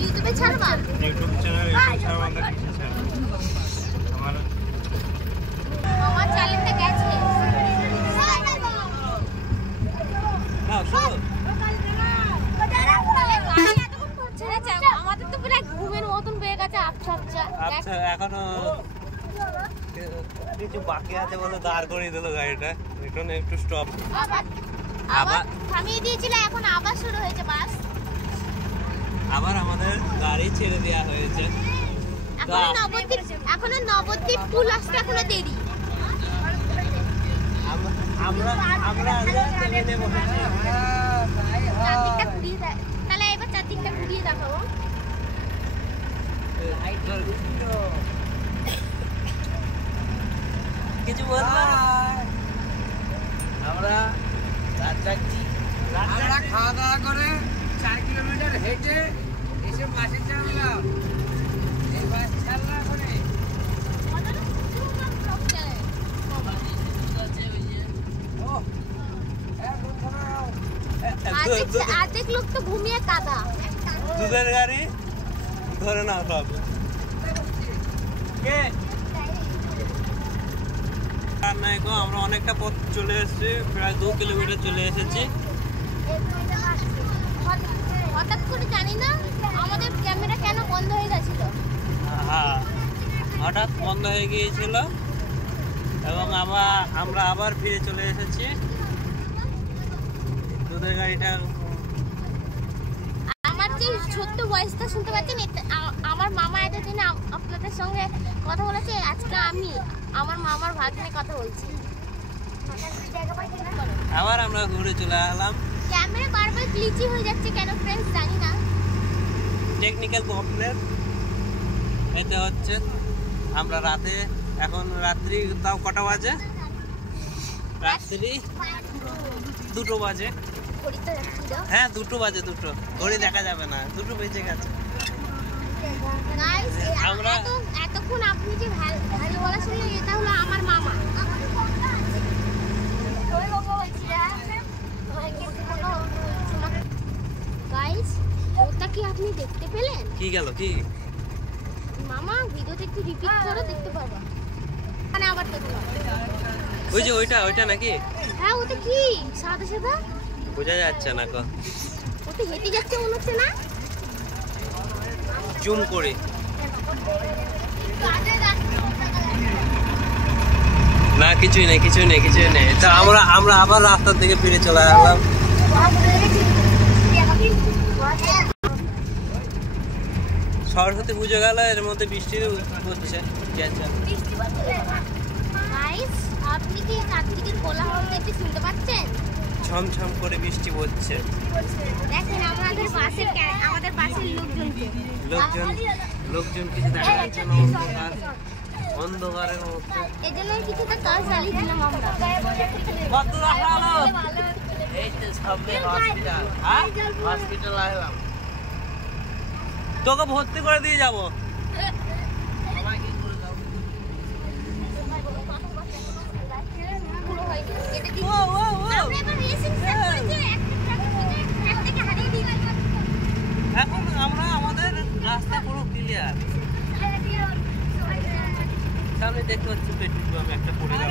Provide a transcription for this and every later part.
ইউটিউবে ছাড়বা? YouTube channel ছাড়বা না কিছু ছাড়বা? আমার চ্যানেলটা গেছে। না শুনো আমাদের তো পুরো ঘুমের মতন পেয়ে গেছে। আচ্ছা এখনো কিছু বাকি আছে বলে দাঁড় করিয়ে দিল গাড়িটা। এখানে একটু স্টপ আবার থামিয়ে দিয়েছিল, এখন আবার শুরু হয়েছে বাস। আবার আমাদের গাড়ি ছেড়ে দেওয়া হয়েছে। এখনো নবদ্বীপ পুল আসতে এখনো দেরি। আমরা নেমে বসেছি। চারদিকটা ঘুরিয়ে দেয়, তাহলে এবার চারদিকটা ঘুরিয়ে দেখাবো। কিছু বলবো? আমরা খাওয়া দাওয়া করে 4 কিলোমিটার হেঁটে এসে বাসে চাপলাম। এই বাস ছাড়লা করে অর্ধেক লোক তো ঘুমিয়ে কাদা। দুধের গাড়ি ধরে নাও সব। আমরা অনেকটা পথ চলে এসেছি, প্রায় 2 কিলোমিটার চলে এসেছি। হঠাৎ করে জানি না আমাদের ক্যামেরা কেন বন্ধ হয়ে গেছিল। হ্যাঁ হঠাৎ বন্ধ হয়ে গিয়েছিল এবং আমরা আবার ফিরে চলে এসেছি। দুধের গাড়িটা আমার যে ছোট্ট ভয়েসটা শুনতে পাচ্ছেন, আমার মামা এতদিন আপনাদের সঙ্গে কথা বলেছে, আজকে আমি আমার মামার ভাগ্নে কথা বলছি। আবার আমরা ঘুরে চলে আসলাম। ক্যামেরা বারবার গ্লিচি হয়ে যাচ্ছে কেন ফ্রেন্ডস জানি না, টেকনিক্যাল প্রবলেম এতে হচ্ছে। আমরা রাতে এখন রাত্রি তাও কটা বাজে? রাত্রি 2টো বাজে। হ্যাঁ 2টো বাজে, 2টো ঘড়ি দেখা যাবে না, 2টো বেজে গেছে। আমরা এতক্ষণ আপনি যে ভালো বলা শুনলেন, এটা হলো আমার মামা। গাইস ওটা কি আপনি দেখতে পেলেন? কি গেল কি মামা ভিডিওতে একটু রিপিট করে দেখতে পারবা, মানে আবার দেখতে পারবা। ওই যে ওইটা নাকি? হ্যাঁ ওটা কি সাদা সাদা বোঝা যাচ্ছে না কো। ওটা হেঁটে যাচ্ছে মনে হচ্ছে না? জুম করে না, কিছুই নেই। তো আমরা আবার রাস্তার দিকে ফিরে চলে আসলাম। সরস্বতী পুজো গেল, এর মধ্যে বৃষ্টি হচ্ছে। আপনি কি চারদিকের কোলাহল দেখতে শুনতে পাচ্ছেন? ঝমঝম করে বৃষ্টি পড়ছে। দেখেন আমাদের বাসের লোকজন কিছু দেখা যাচ্ছে না, অন্ধকারের মধ্যে। এজন্য কিছুটা কাজ চালিয়ে দিলাম আমরা। কত রাখালো? এই যে সামনে হসপিটাল। হসপিটাল আসলাম। তোকে ভর্তি করে দিয়ে যাবো। এখন আমাদের রাস্তা পুরো ক্লিয়ার। সামনে দেখতে পাচ্ছি পেট্রোল পাম্প একটা পড়ে গেল।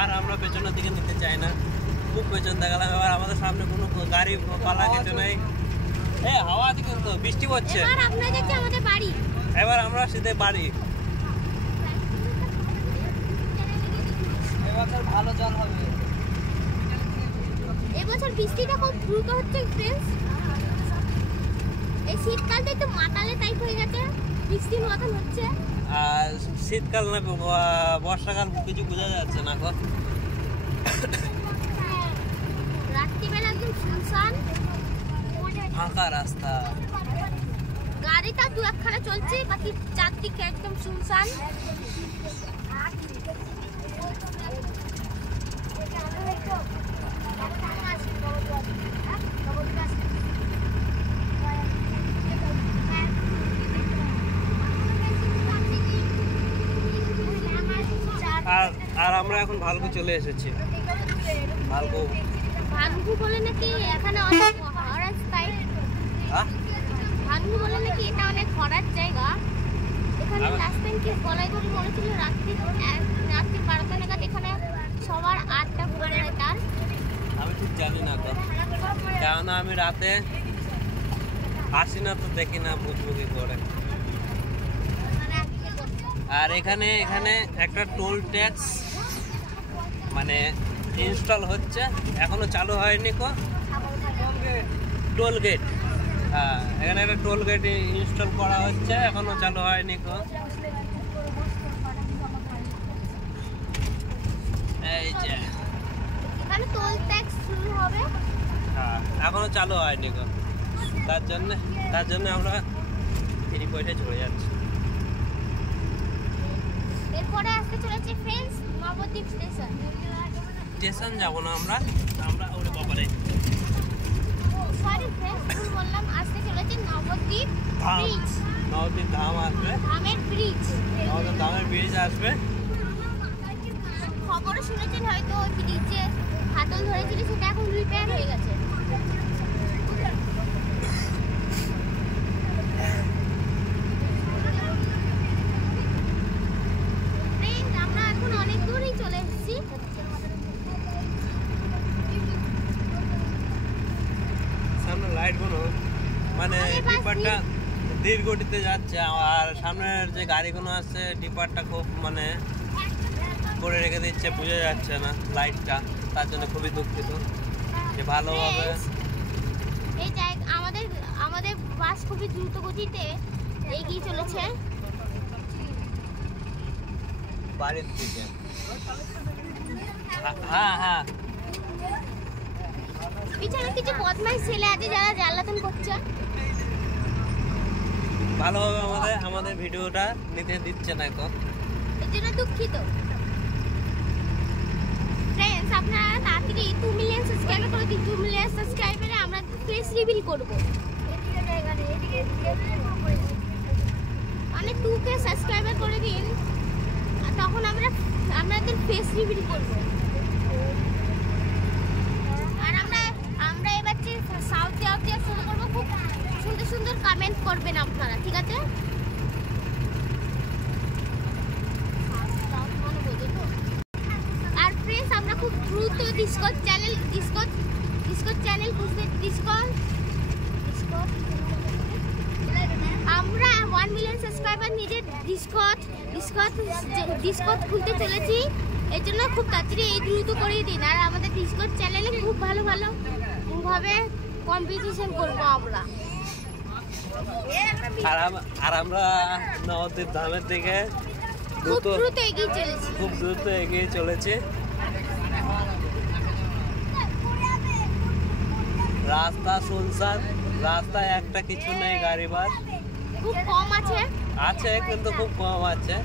আর আমরা পেছনের দিকে নিতে চাই না, খুব পেছন দেখালাম। এবার আমাদের সামনে কোনো গাড়ি পালা কিছু নেই। হাওয়া দিকে তো বৃষ্টি পড়ছে। এবার আমরা সিধে বাড়ি। এবছর ভালো জল হবে। এবছর বৃষ্টিটা খুব দ্রুত হচ্ছে ফ্রেন্ডস। এই শীতকালটা একটু মাতালে টাইপ হয়ে গেছে, বৃষ্টির মতন হচ্ছে। আর শীতকাল না বর্ষাকাল কিছু বোঝা যাচ্ছে না। রাত্রিবেলা একদম শুনশান ফাঁকা রাস্তা, গাড়িটা দু একখানা চলছে, বাকি চারদিকে একদম শুনশান। আর আমরা এখন ভালকু চলে এসেছি। ভালকু ভানগু বলে নাকি এখানে অনেক হরার টাইপ। ভানগু বলে নাকি এটা অনেক হরার জায়গা। এখানে লাস্ট টাইম কি গলায় ধরে বলেছিল রাত্রি 12টা নাগাদ এখানে সবার আড্ডা পড়ে তার। আমি ঠিক জানি না তো, কেননা আমি রাতে আসি না তো, দেখি না, বুঝবো কি করে। আর এখানে একটা টোল ট্যাক্স মানে ইনস্টল হচ্ছে, এখনো চালু হয়নি কো। টোল গেট, হ্যাঁ, এখানে একটা টোল গেট ইনস্টল করা হচ্ছে, এখনো চালু হয়নি কো। এই যে এখানে টোল ট্যাক্স শুরু হবে, হ্যাঁ, এখনো চালু হয়নি গো। তার জন্য আমরা ফ্রি পয়সা চলে যাচ্ছি। এরপরে আসতে চলেছে ফ্রেন্ডস নবদ্বীপ স্টেশন যাবো না আমরা ওরে বাবারে, সরি ফ্রেন্ডস ভুল বললাম, আসতে চলেছে নবদ্বীপ ব্রিজ। নবদ্বীপ ধাম আসবে, ধামের ব্রিজ, নবদ্বীপ ধামের ব্রিজ আসবে। খবরে শুনেছেন হয়তো ওই ব্রিজে ফাটল ধরেছিল, সেটা এখন রিপেয়ার হয়ে গেছে। আমরা এখন অনেক দূরেই চলে এসেছি। সামনে লাইট গুলো মানে ডিপারটা ধীর গতিতে যাচ্ছে, আর সামনের যে গাড়িগুলো আসছে ডিপারটা খুব মানে করে রেখে দিচ্ছে, বোঝা যাচ্ছে না লাইটটা, তার জন্য খুবই দুঃখিত। যে ভালোভাবে এই জায়গা আমাদের বাস খুবই দ্রুত গতিতে এগিয়ে চলেছে বাড়ির দিকে। হ্যাঁ, পিছনে কিছু বদমাইশ ছেলে আছে যারা জ্বালাতন করছে। ভালোভাবে আমাদের ভিডিওটা নিতে দিচ্ছে না এখন, এর জন্য দুঃখিত। ফ্রেন্ডস আপনারা তাড়াতাড়ি 2 মিলিয়ন সাবস্ক্রাইবার করে দিন। 2 মিলিয়ন সাবস্ক্রাইবারে আমরা ফেস রিভিল করব। মানে 2K সাবস্ক্রাইবার করে দিন, আর তখন আমাদের ফেস রিভিল করব। আর আমরা এবার যে সাউথ দেওয়া শুরু করবো, খুব সুন্দর সুন্দর কমেন্ট করবেন আপনারা, ঠিক আছে? আর ফ্রেন্ডস আমরা খুব দ্রুত ডিসকর্ড চ্যানেল খুঁজতে আমরা 1 মিলিয়ন সাবস্ক্রাইবার নিজে ডিসকর্ড খুলতে চলেছি। এর জন্য খুব তাড়াতাড়ি এই দ্রুত করিয়ে দিন। আর আমাদের ডিসকর্ড চ্যানেলে খুব ভালো ভাবে কম্পিটিশন করবো আমরা। আর আমরা নবদ্বীপ ধামের দিকে খুব দ্রুত এগিয়ে চলেছে। রাস্তা শুনশান, রাস্তায় একটা কিছু নেই, গাড়ি বাস খুব কম আছে কিন্তু খুব কম আছে।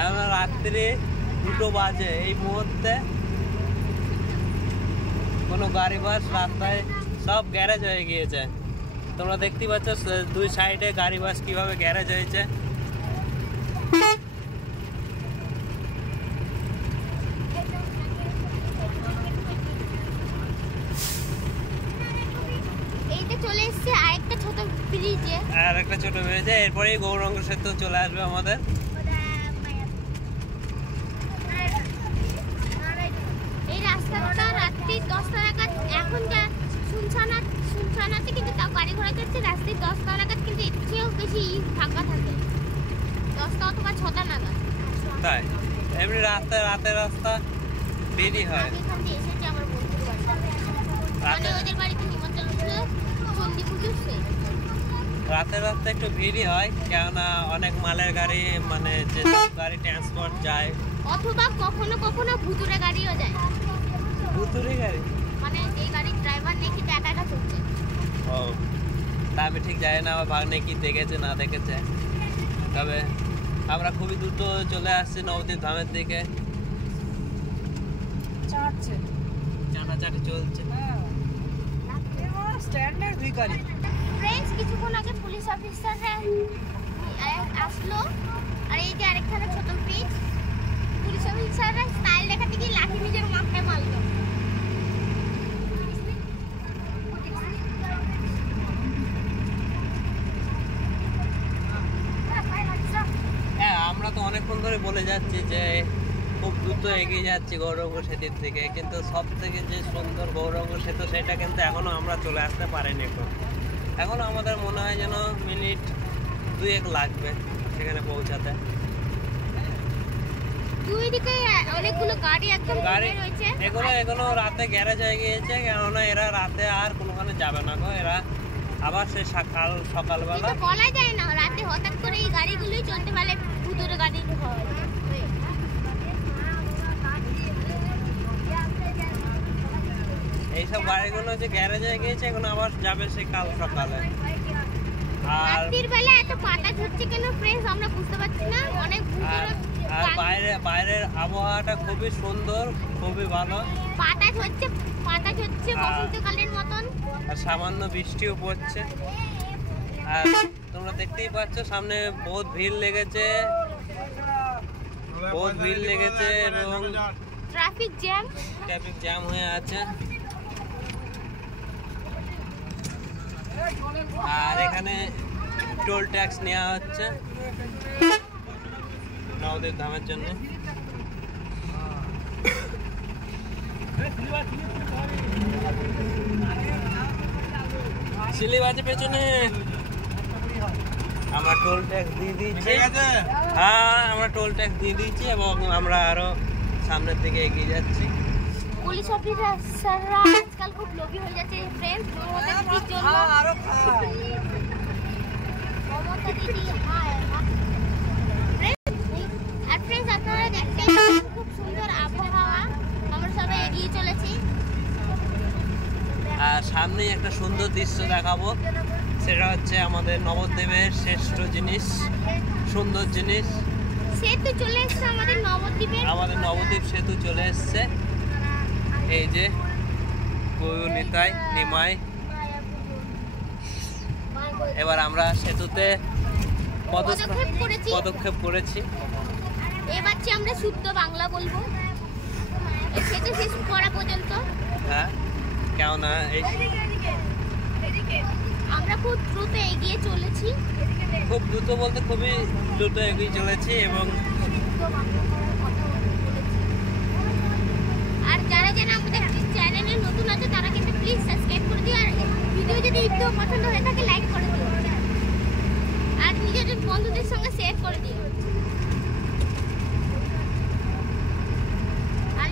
এখন রাত্রি 2টো বাজে, এই মুহূর্তে কোনো গাড়ি বাস রাস্তায় সব গ্যারেজ হয়ে গিয়েছে। তোমরা দেখতে পাচ্ছ 2 সাইডে গাড়ি বাস কিভাবে গ্যারেজ হয়েছে। চলে এসেছে আরেকটা ছোট ব্রিজে, এরপরেই গৌরাঙ্গ সেতু চলে আসবে আমাদের। এই রাস্তাটা রাত্রি 10টা নাগাদ, এখন যা শুনশান আছে, কিন্তু তাও গাড়ি ঘোড়া যাচ্ছে। রাত্রি 10টা নাগাদ কিন্তু এর চেয়েও বেশি ফাঁকা থাকে, 10টা অথবা 6টা নাগাদ। তাই এমনি রাতের রাস্তা দেরি হয়। আমি এখান থেকে এসেছি আমার বন্ধুর বাড়ি, মানে ওদের বাড়িতে নিমন্ত্রণ ছিল চণ্ডী পুজোর। রাতের রাস্তা একটু ভিড়ই হয়, কেননা অনেক মালের গাড়ি, মানে যে গাড়ি ট্রান্সপোর্ট যায়, অথবা কখনো ভুতুরে গাড়িও যায়। ভুতুরে গাড়ি মানে এই গাড়ির ড্রাইভার নাকি একা চলছে। ও, তা আমি ঠিক জানি না আমার ভাগ্নে কি দেখেছে না দেখেছে। তবে আমরা খুবই দ্রুত চলে আসছি নবদ্বীপ ধামের দিকে। চানাচাটি চলছে। স্ট্যান্ডার্ড ভিখারি। ফ্রেন্ডস কিছুক্ষণ আগে পুলিশ অফিসাররা আসলো, সারা স্টাইল দেখাতে গিয়ে লাঠি নিজের মাথায় মারলো। হ্যাঁ, আমরা তো অনেকক্ষণ ধরে বলে যাচ্ছি যে খুব দ্রুত এগিয়ে যাচ্ছি গৌরাঙ্গ সেতুর দিকে, কিন্তু সব থেকে যে সুন্দর গৌরাঙ্গ সেতু সেটা কিন্তু এখনো আমরা চলে আসতে পারিনি। এখনো আমাদের মনে হয় যেন মিনিট 2-1 লাগবে সেখানে পৌঁছাতে। দুই দিকে অনেকগুলো গাড়ি একদম রয়েছে। এগুলো রাতে গ্যারেজ হয়ে গিয়েছে, কেননা এরা রাতে আর কোনোখানে যাবে না গো। এরা আবার সে সকালবেলা বলা যায় না, রাতে হঠাৎ করে এই গাড়িগুলোই চলতে পারে, ভুতুরে গাড়ি হয়। এইসব গাড়িগুলো যে গ্যারেজ হয়ে গিয়েছে, এখন আবার যাবে সে কাল সকালে। আর রাতের বেলা এত পাতা ঝরছে কেন ফ্রেন্ডস আমরা বুঝতে পারছি না। অনেক ভুতুরে আর বাইরের আবহাওয়াটা খুবই সুন্দর, খুবই ভালো। পাতা ঝরছে বসন্তকালের মতন, আর সামান্য বৃষ্টিও পড়ছে। আর তোমরা দেখতেই পাচ্ছ সামনে বহুত ভিড় লেগেছে এবং ট্রাফিক জ্যাম হয়ে আছে। আর এখানে টোল ট্যাক্স নেওয়া হচ্ছে নবদ্বীপ ধামের জন্য। সিলি বাজে পেছনে। আমরা টোল ট্যাক্স দিয়ে দিয়েছি। হ্যাঁ, আমরা টোল ট্যাক্স দিয়ে দিয়েছি এবং আমরা আরো সামনের দিকে এগিয়ে যাচ্ছি। পুলিশ অফিসাররা আজকাল খুব লোভী হয়ে যাচ্ছে ফ্রেন্ডস। মমতা দিদির জন্য মমতা দিদি আর ফ্রেন্ডস আপনারা দেখতে খুব সুন্দর আবহাওয়া, আমরা সবাই এগিয়ে চলেছি। আর সামনেই একটা সুন্দর দৃশ্য দেখাবো, সেটা হচ্ছে আমাদের নবদ্বীপের শ্রেষ্ঠ জিনিস, সুন্দর জিনিস সেতু চলে এসছে আমাদের নবদ্বীপ সেতু চলে এসছে। এই যে নিতাই নিমাই। এবার আমরা সেতুতে পদক্ষেপ করেছি। এবার আমরা শুদ্ধ বাংলা বলবো সেতু শেষ করা পর্যন্ত। হ্যাঁ, কেননা আমরা খুব দ্রুত এগিয়ে চলেছি। খুব দ্রুত বলতে খুবই দ্রুত এগিয়ে চলেছি এবং আর যারা আমাদের চ্যানেলে নতুন আছে তারা কিন্তু প্লিজ সাবস্ক্রাইব করে দিও। আর ভিডিও যদি একটু পছন্দ হয়ে থাকে লাইক করে দিও আর নিজেদের বন্ধুদের সঙ্গে শেয়ার করে দিও। আর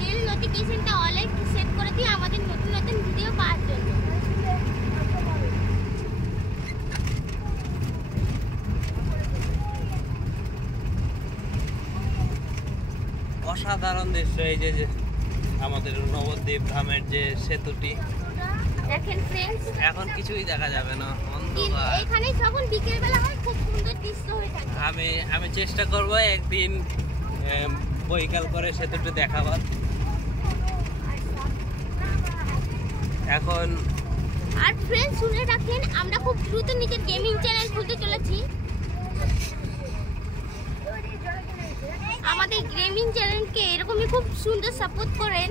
বেল নোটিফিকেশনটা অলে সেট করে দিও আমাদের নতুন ভিডিও পাওয়ার জন্য। অসাধারণ দৃশ্য এই যে আমাদের নবদ্বীপ ধামের যে সেতুটি। দেখেন ফ্রেন্ডস, এখন কিছুই দেখা যাবে না, অন্ধকার। এখানে যখন বিকেল বেলা হয় খুব সুন্দর দৃশ্য হয়ে থাকে। আমি চেষ্টা করব একদিন বৈকাল করে সেতুটি দেখাবার। এখন আর ফ্রেন্ডস শুনে রাখেন, আমরা খুব দ্রুত নিজের গেমিং চ্যানেল খুলতে চলেছি। আমাদের গেমিং চ্যানেলকে এরকমই খুব সুন্দর সাপোর্ট করেন।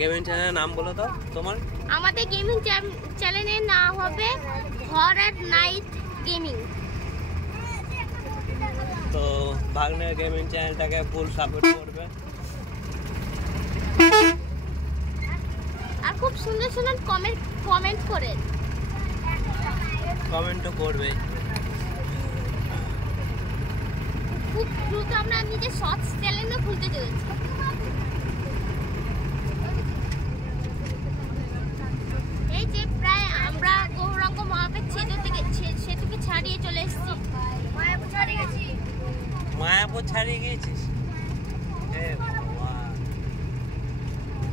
গেমিং চ্যানেলের নাম বলো তো তোমার। আমাদের গেমিং চ্যানেলের নাম হবে হরর নাইট গেমিং। তো ভাগ্নের গেমিং চ্যানেলটাকে ফুল সাপোর্ট করবে আর খুব সুন্দর সুন্দর কমেন্ট করেন। কমেন্টও করবে। খুব দ্রুত আমরা নিজের শর্টস চ্যানেলও খুলতে চলেছি। এই যে প্রায় আমরা গৌরাঙ্গ মহাপের সেতুকে ছাড়িয়ে চলে এসেছি। মায়াপুর ছাড়িয়ে গিয়েছিস?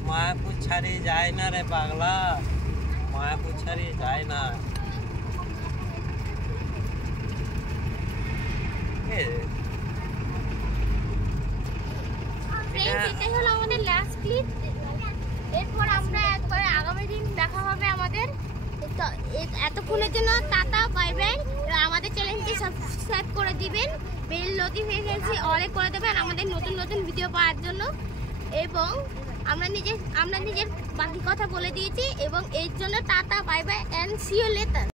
মায়াপুর ছাড়িয়ে যায় না রে পাগলা, মায়াপুর ছাড়িয়ে যায় না। এটাই হলো আমাদের লাস্ট ক্লিপ। এরপর আমরা একবারে আগামী দিন দেখা হবে আমাদের। এতক্ষণের জন্য টাটা, বাই বাই। আমাদের চ্যানেলটি সাবস্ক্রাইব করে দিবেন, বেল নোটিফিকেশন অলে করে দেবেন আমাদের পাওয়ার জন্য। এবং আমরা নিজের বাকি কথা বলে দিয়েছি এবং এর জন্য tata bye bye and see you letter.